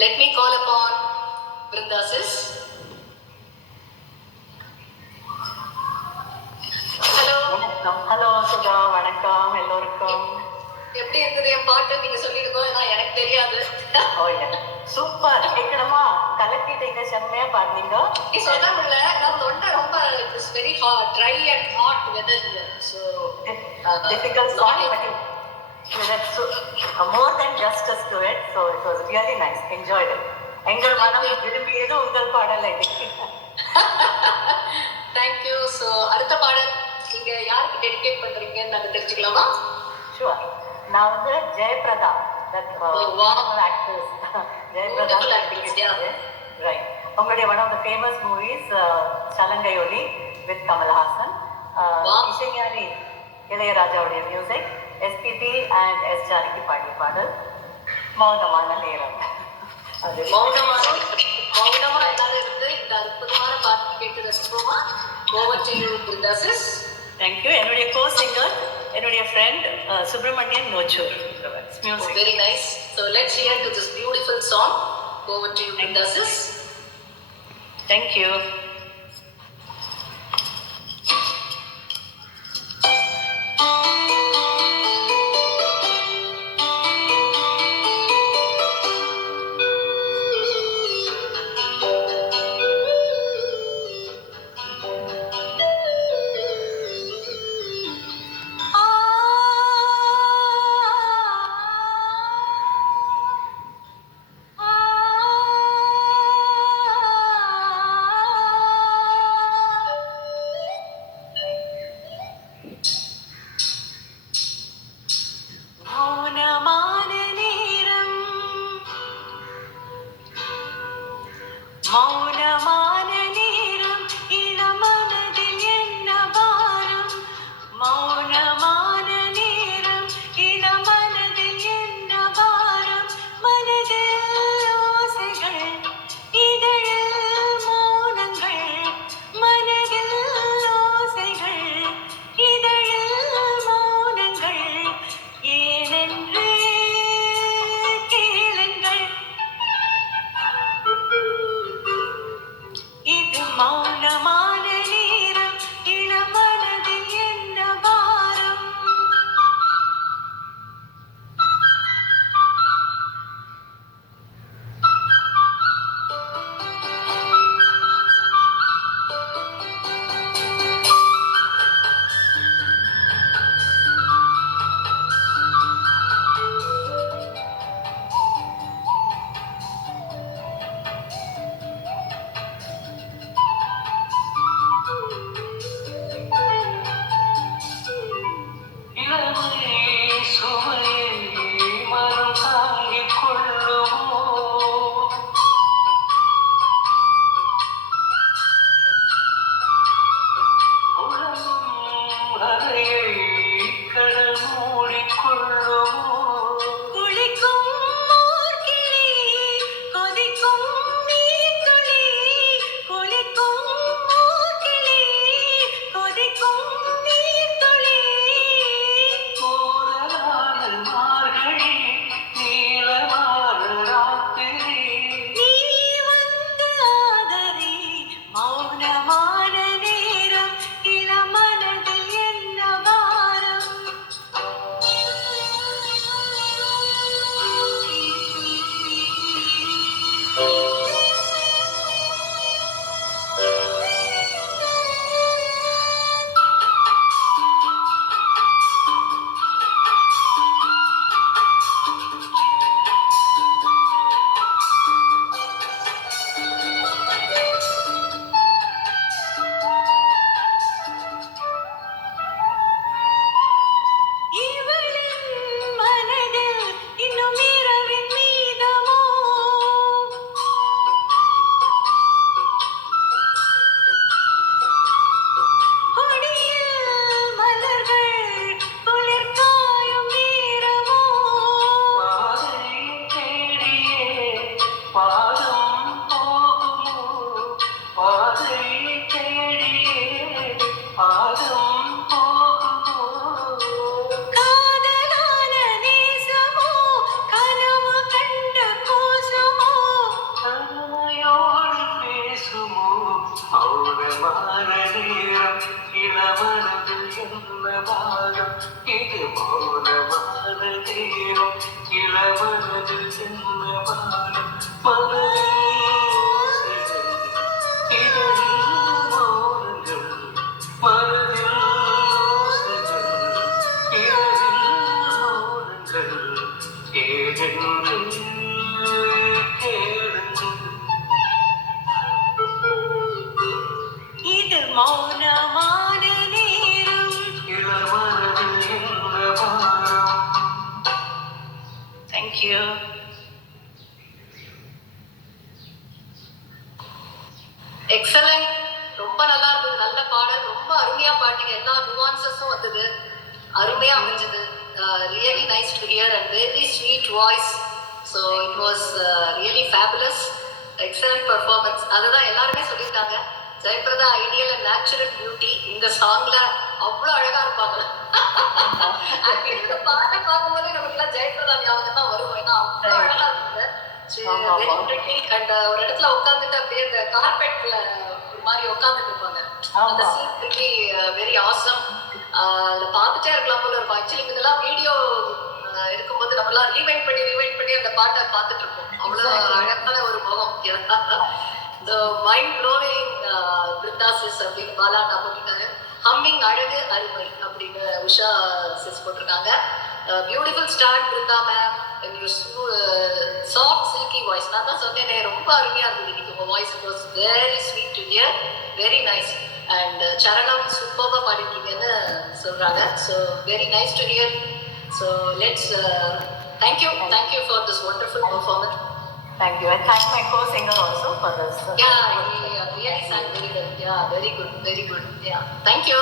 Let me call upon Brinda sis. Hello. Hello Sudha, வணக்கம் எல்லோருக்கும். எப்படி இருக்குது என் பாட்டு? நீங்க சொல்லிடுங்க, ஏன்னா எனக்கு தெரியாது. சூப்பர், கேட்கணுமா? கலக்கிட்டீங்க, செம்மையா பாடுனீங்க. நீ சொல்ல முடியல, நான் தொண்டை ரொம்ப it's very hot, dry and hot weather. So difficult song, but you did more than justice to it, so it was really nice. Enjoyed it. எங்கள் மனம் விரும்பியது உங்கள் பாடலை. தேங்க்யூ. ஸோ அடுத்த பாடல் நீங்க யாருக்கு டெடிகேட் பண்றீங்கன்னு நாங்கள் தெரிஞ்சுக்கலாமா? ஷுவர். நான் வந்து ஜெயபிரதா, actress ஜெயபிரதா, ரைட். உங்களுடைய one of the famous movies Salangai Oli with Kamal Haasan, Isaignani இளையராஜாவுடைய music, SPB and S Janaki பாடிய பாடல் மௌனமான நேரம். அது மௌனமா எல்லாரும் இருந்து இந்த அற்புதமான பாட்டு கேட்டு ரசிப்போமா? Over to you Brinda sis. Thank you. என்னுடைய கோ சிங்கர், என்னுடைய friend Subramanian Nochur. Music. Very nice. So let's hear to this beautiful song. Over to you, Brinda sis. Thank you. மௌனமான நேரம் இளமனதில் என்ன பாரம், மௌனமான நேரம் இளமனதில் என்ன பாரம், மனதில் ஓசைகள் இதழில் மௌனங்கள், மனதில் ஓசைகள் இதழில் மௌனங்கள், ஏனென்று கேளுங்கள். மனதில் என்ன பாடம் மனதில் ஓசைகள் இதழில் மௌனங்கள் மனதில் ஓசைகள் இதழில் மௌனங்கள் ஏதென்று கேளுங்கள் இது மௌனமான நேரம். இளமனதில் என்ன பாரம். Thank you. எக்ஸலண்ட். ரொம்ப நல்லா இருந்தது. நல்ல பாடல். ரொம்ப அருமையா பாட்டீங்க. எல்லா நுவான்சஸும் வந்தது. அருமையா அமைஞ்சது. Really nice to hear and very sweet voice. So it was really fabulous. Excellent performance. அதுதான் எல்லாருமே சொல்லிட்டாங்க. Jayaprada ideal and natural beauty. இந்த சாங்ல அவ்வளோ அழகா இருப்பாங்க. இந்த பாட்டை பார்க்கும்போதே நமக்குலாம் ஜெயபிரதா ஞாபகம் தான் வரும். ஏன்னா அவ்வளோ அழகா இருந்தது. Very pretty. அண்ட் ஒரு இடத்துல உட்காந்துட்டு அப்படியே இந்த கார்பெட்ல ஒரு மாதிரி உட்காந்துட்டு இருப்பாங்க. அந்த சீன் ரிலி வெரி ஆசம். அதை பார்த்துட்டே இருக்கலாம் போல இருக்கும். ஆக்சுவலி இதெல்லாம் வீடியோ இருக்கும்போது நம்மளாம் ரீவைண்ட் பண்ணி அந்த பாட்டை பார்த்துட்டு இருப்போம். அவ்வளோ அழகான ஒரு முகம். The mind blowing Brinda sis அப்படின்னு பாலா நான் போட்டிருக்காங்க. ஹம்மிங் அழகு அருமை அப்படின்னு உஷா சிஸ் போட்டிருக்காங்க. Beautiful start Brinda ma'am. Soft silky voice. நான் தான் சொன்னேனே ரொம்ப அருமையா இருந்தது இன்னைக்கு உங்க voice. It was very sweet to hear. Very nice. And சரணம் சூப்பர்வா பாடிருக்கீங்கன்னு சொல்றாங்க. So very nice to hear. So let's thank you for this wonderful performance. Thank you. And thank my co-singer also for this. Yeah, he really sang very well. Yeah, very good. Yeah, thank you.